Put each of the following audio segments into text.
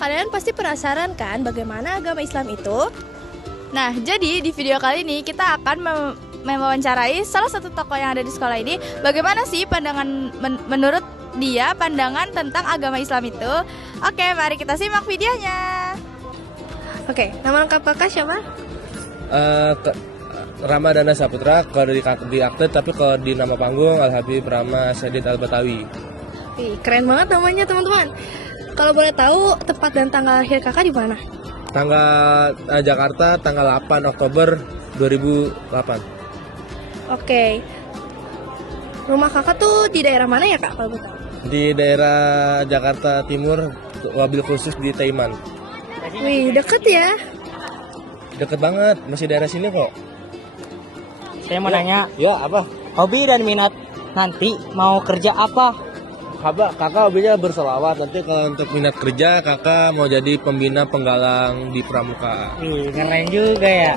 kalian pasti penasaran kan bagaimana agama Islam itu? Nah, jadi di video kali ini kita akan mewawancarai salah satu tokoh yang ada di sekolah ini. Bagaimana sih pandangan menurut dia pandangan tentang agama Islam itu? Oke, mari kita simak videonya. Oke, nama lengkap kakak siapa? Ramadana Saputra, kalau di akte, tapi kalau di nama panggung Al Habib Rama Syedid Al Batawi. Wih, keren banget namanya teman-teman. Kalau boleh tahu tepat dan tanggal lahir kakak di mana? Tanggal Jakarta, tanggal 8 Oktober 2008. Oke. Rumah kakak tuh di daerah mana ya kak kalau boleh tahu? Di daerah Jakarta Timur, wabil khusus di Taiman. Wih, deket ya. Deket banget, masih daerah sini kok. Saya mau nanya, Ya, apa? hobi dan minat nanti mau kerja apa? Kakak hobinya berselawat. Nanti kalau untuk minat kerja, kakak mau jadi pembina penggalang di Pramuka. Wih, keren juga ya.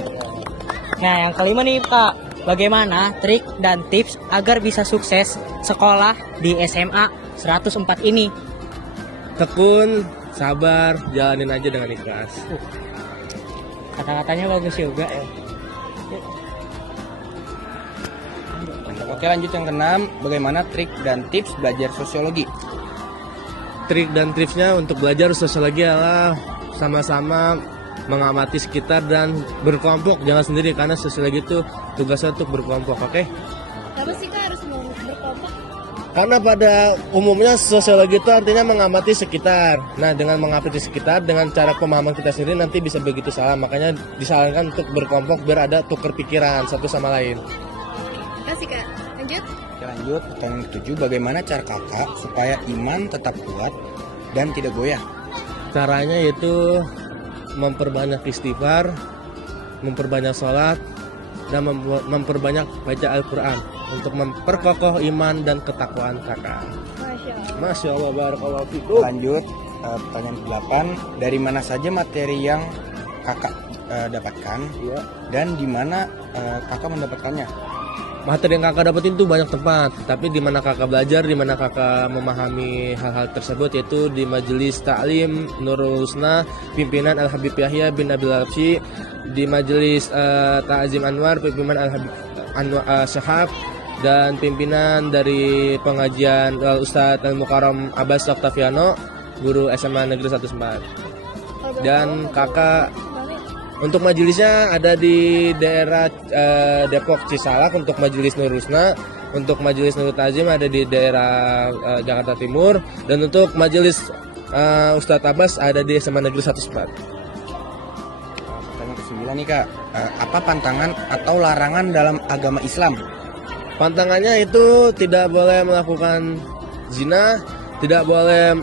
Nah, yang kelima nih Kak, bagaimana trik dan tips agar bisa sukses sekolah di SMA 104 ini? Tekun, sabar, jalanin aja dengan ikhlas. Kata-katanya bagus juga ya. Oke, lanjut yang keenam, bagaimana trik dan tips belajar sosiologi? Trik dan tipsnya untuk belajar sosiologi adalah sama-sama mengamati sekitar dan berkelompok, jangan sendiri, karena sosiologi itu tugasnya untuk berkelompok, oke? Kenapa sih kak harus berkelompok? Karena pada umumnya sosiologi itu artinya mengamati sekitar. Nah, dengan mengamati sekitar, dengan cara pemahaman kita sendiri nanti bisa begitu salah. Makanya disarankan untuk berkelompok biar ada tukar pikiran satu sama lain. Kasih kak. Lanjut. Oke, lanjut, pertanyaan ketujuh, bagaimana cara kakak supaya iman tetap kuat dan tidak goyah? Caranya yaitu memperbanyak istighfar, memperbanyak sholat, dan memperbanyak baca Al-Quran untuk memperkokoh iman dan ketakwaan kakak. Masya Allah, barakallahu fikum. Lanjut, pertanyaan ke-8, dari mana saja materi yang kakak dapatkan dan di mana kakak mendapatkannya? Materi yang kakak dapetin tuh banyak tempat, tapi di mana kakak belajar, di mana kakak memahami hal-hal tersebut, yaitu di Majelis Ta'lim Nurul Husna pimpinan Al Habib Yahya bin Nabil Habsyi, di Majelis Ta'zim Anwar pimpinan Al Habib Syahab, dan pimpinan dari pengajian Ustadz Al Mukarram Abbas Oktaviano, guru SMA Negeri 14. Dan kakak untuk majelisnya ada di daerah Depok Cisalak untuk majelis Nur Husna, untuk majelis Nurul Ta'zim ada di daerah Jakarta Timur, dan untuk majelis Ustadz Abbas ada di SMA Negeri 14. Pertanyaan ke-9 nih kak, apa pantangan atau larangan dalam agama Islam? Pantangannya itu tidak boleh melakukan zina, tidak boleh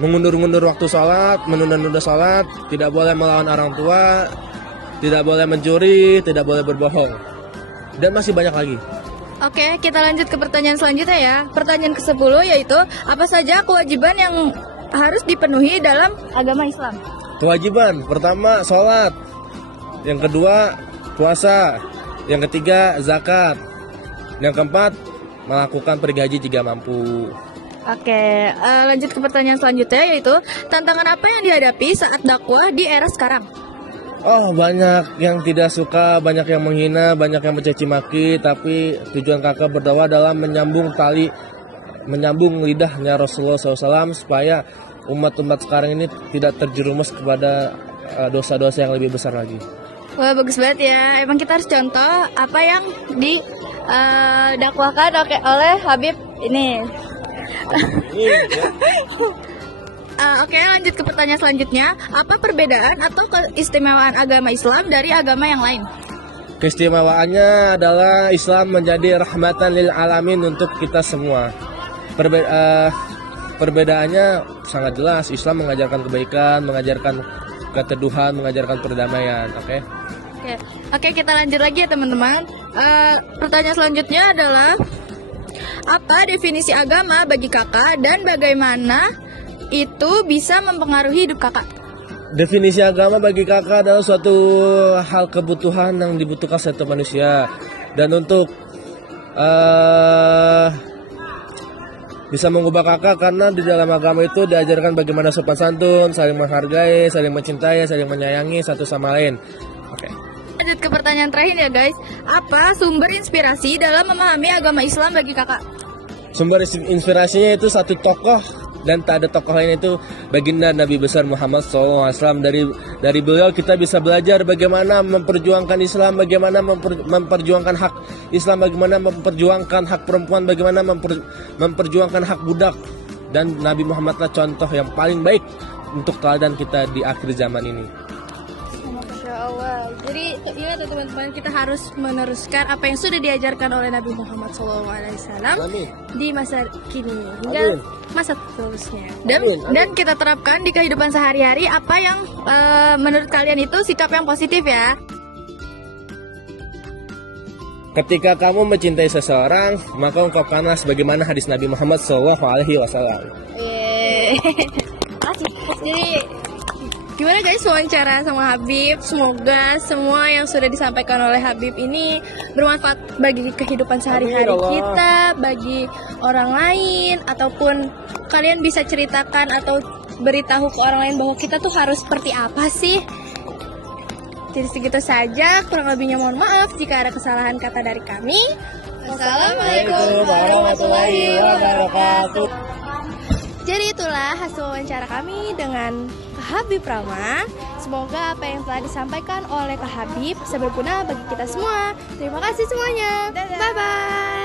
mengundur-undur waktu sholat, menunda-nunda sholat, tidak boleh melawan orang tua, tidak boleh mencuri, tidak boleh berbohong, dan masih banyak lagi. Oke, kita lanjut ke pertanyaan selanjutnya ya. Pertanyaan ke-10 yaitu apa saja kewajiban yang harus dipenuhi dalam agama Islam? Kewajiban pertama sholat, yang kedua puasa, yang ketiga zakat, yang keempat melakukan pergaji jika mampu. Oke, lanjut ke pertanyaan selanjutnya yaitu tantangan apa yang dihadapi saat dakwah di era sekarang? Oh, banyak yang tidak suka, banyak yang menghina, banyak yang mencaci maki, tapi tujuan kakak berdakwah adalah menyambung lidahnya Rasulullah SAW supaya umat-umat sekarang ini tidak terjerumus kepada dosa-dosa yang lebih besar lagi. Wah, bagus banget ya. Emang kita harus contoh apa yang didakwahkan oleh Habib ini. Oke, lanjut ke pertanyaan selanjutnya. Apa perbedaan atau keistimewaan agama Islam dari agama yang lain? Keistimewaannya adalah Islam menjadi rahmatan lil alamin untuk kita semua. Perbedaannya sangat jelas. Islam mengajarkan kebaikan, mengajarkan keteduhan, mengajarkan perdamaian. Oke, kita lanjut lagi ya teman-teman. Pertanyaan selanjutnya adalah apa definisi agama bagi kakak dan bagaimana itu bisa mempengaruhi hidup kakak? Definisi agama bagi kakak adalah suatu hal kebutuhan yang dibutuhkan setiap manusia. Dan untuk bisa mengubah kakak karena di dalam agama itu diajarkan bagaimana sopan santun, saling menghargai, saling mencintai, saling menyayangi satu sama lain. Oke. Lanjut ke pertanyaan terakhir ya guys. Apa sumber inspirasi dalam memahami agama Islam bagi kakak? Sumber inspirasinya itu satu tokoh dan tak ada tokoh lain, itu baginda Nabi besar Muhammad SAW. Dari beliau kita bisa belajar bagaimana memperjuangkan Islam, bagaimana memperjuangkan hak Islam, bagaimana memperjuangkan hak perempuan, bagaimana memperjuangkan hak budak. Dan Nabi Muhammadlah contoh yang paling baik untuk keadaan kita di akhir zaman ini. Masya Allah. Jadi ya teman-teman, kita harus meneruskan apa yang sudah diajarkan oleh Nabi Muhammad SAW Amin. di masa kini hingga Amin. masa seterusnya. Amin. Amin. Dan kita terapkan di kehidupan sehari-hari apa yang menurut kalian itu sikap yang positif ya. Ketika kamu mencintai seseorang, maka ungkapkanlah sebagaimana hadis Nabi Muhammad SAW. Asik. Jadi gimana guys wawancara sama Habib? Semoga semua yang sudah disampaikan oleh Habib ini bermanfaat bagi kehidupan sehari-hari Amin, Allah. kita, bagi orang lain, ataupun kalian bisa ceritakan atau beritahu ke orang lain bahwa kita tuh harus seperti apa sih. Jadi segitu saja, kurang lebihnya mohon maaf jika ada kesalahan kata dari kami. Wassalamualaikum warahmatullahi wabarakatuh. Jadi itulah hasil wawancara kami dengan Kak Habib Rama. Semoga apa yang telah disampaikan oleh Kak Habib bisa berguna bagi kita semua. Terima kasih semuanya. Bye-bye.